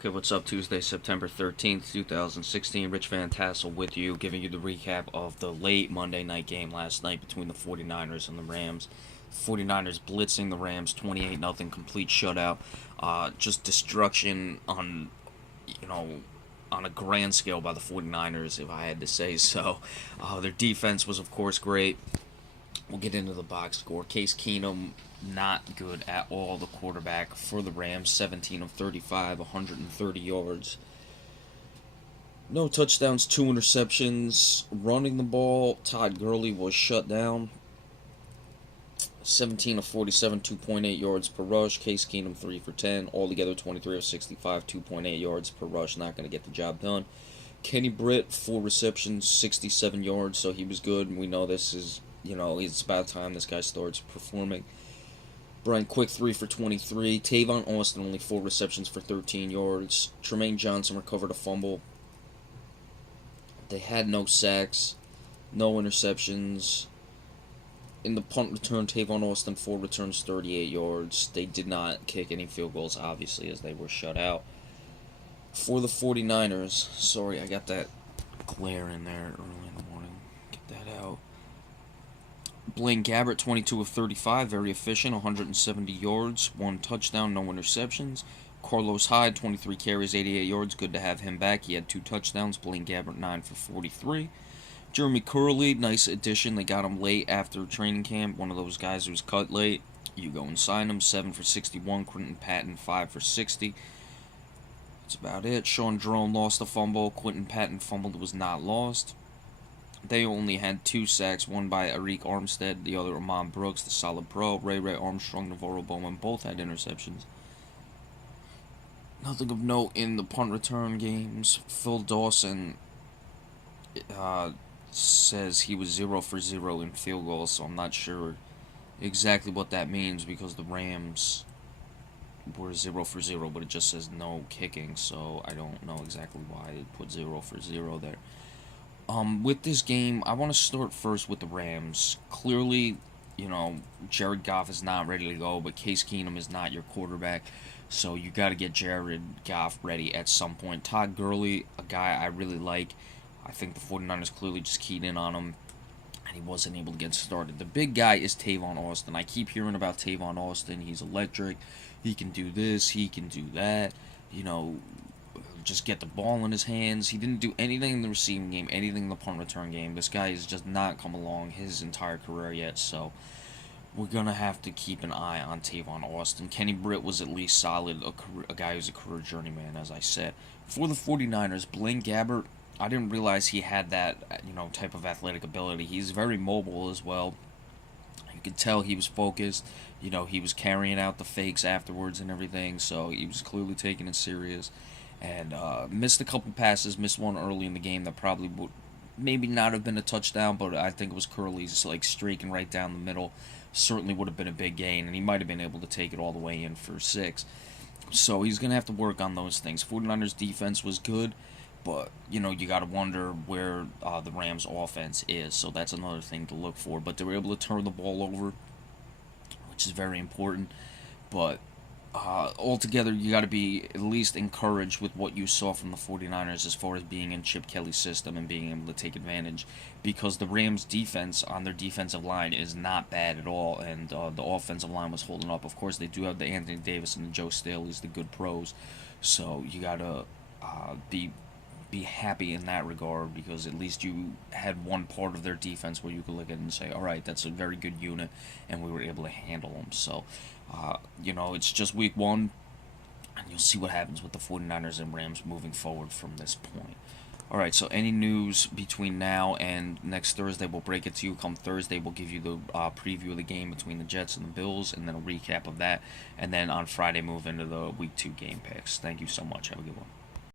Okay, what's up? Tuesday, September 13th, 2016. Rich Van Tassel with you, giving you the recap of the late Monday night game last night between the 49ers and the Rams. 49ers blitzing the Rams 28-0, complete shutout. Just destruction you know, on a grand scale by the 49ers, if I had to say so. Their defense was, of course, great. We'll get into the box score. Case Keenum, not good at all. The quarterback for the Rams, 17 of 35, 130 yards. No touchdowns, two interceptions. Running the ball, Todd Gurley was shut down. 17 of 47, 2.8 yards per rush. Case Keenum, 3 for 10. Altogether, 23 of 65, 2.8 yards per rush. Not going to get the job done. Kenny Britt, 4 receptions, 67 yards, so he was good. We know this is, it's about time this guy starts performing. Brian Quick, 3 for 23. Tavon Austin, only 4 receptions for 13 yards. Tremaine Johnson recovered a fumble. They had no sacks, no interceptions. In the punt return, Tavon Austin, 4 returns, 38 yards. They did not kick any field goals, obviously, as they were shut out. For the 49ers, sorry, I got that glare in there early in the morning. Get that out. Blaine Gabbert, 22 of 35, very efficient, 170 yards, 1 touchdown, no interceptions. Carlos Hyde, 23 carries, 88 yards, good to have him back. He had 2 touchdowns. Blaine Gabbert, 9 for 43. Jeremy Curley, nice addition. They got him late after training camp. One of those guys who was cut late. You go and sign him. 7 for 61. Quentin Patton, 5 for 60. That's about it. Sean Drone lost a fumble. Quentin Patton fumbled, was not lost. They only had 2 sacks, one by Arik Armstead, the other Amon Brooks, the solid pro. Ray Armstrong, Navarro Bowman, both had interceptions. Nothing of note in the punt return games. Phil Dawson says he was 0 for 0 in field goals, so I'm not sure exactly what that means because the Rams were 0 for 0, but it just says no kicking, so I don't know exactly why it put 0 for 0 there. With this game, I want to start first with the Rams. Clearly, Jared Goff is not ready to go, but Case Keenum is not your quarterback, so you got to get Jared Goff ready at some point. Todd Gurley, a guy I really like. I think the 49ers clearly just keyed in on him, and he wasn't able to get started. The big guy is Tavon Austin. I keep hearing about Tavon Austin. He's electric. He can do this. He can do that. Just get the ball in his hands. He didn't do anything in the receiving game, anything in the punt return game. This guy has just not come along his entire career yet, so we're going to have to keep an eye on Tavon Austin. Kenny Britt was at least solid, a guy who's a career journeyman, as I said. For the 49ers, Blaine Gabbert, I didn't realize he had that, type of athletic ability. He's very mobile as well. You could tell he was focused. He was carrying out the fakes afterwards and everything, so he was clearly taking it serious. And missed a couple passes, missed one early in the game that probably would maybe not have been a touchdown, but I think it was Curley's streaking right down the middle. Certainly would have been a big gain, and he might have been able to take it all the way in for 6. So he's going to have to work on those things. 49ers defense was good, but, you got to wonder where the Rams offense is, so that's another thing to look for. But they were able to turn the ball over, which is very important, but altogether, you got to be at least encouraged with what you saw from the 49ers as far as being in Chip Kelly's system and being able to take advantage, because the Rams' defense on their defensive line is not bad at all, and the offensive line was holding up. Of course, they do have the Anthony Davis and the Joe Staley's, the good pros, so you got to be happy in that regard, because at least you had one part of their defense where you could look at it and say, all right, that's a very good unit, and we were able to handle them. So, it's just week 1, and you'll see what happens with the 49ers and Rams moving forward from this point. All right, so any news between now and next Thursday, we'll break it to you. Come Thursday, we'll give you the preview of the game between the Jets and the Bills, and then a recap of that. And then on Friday, move into the week 2 game picks. Thank you so much. Have a good one.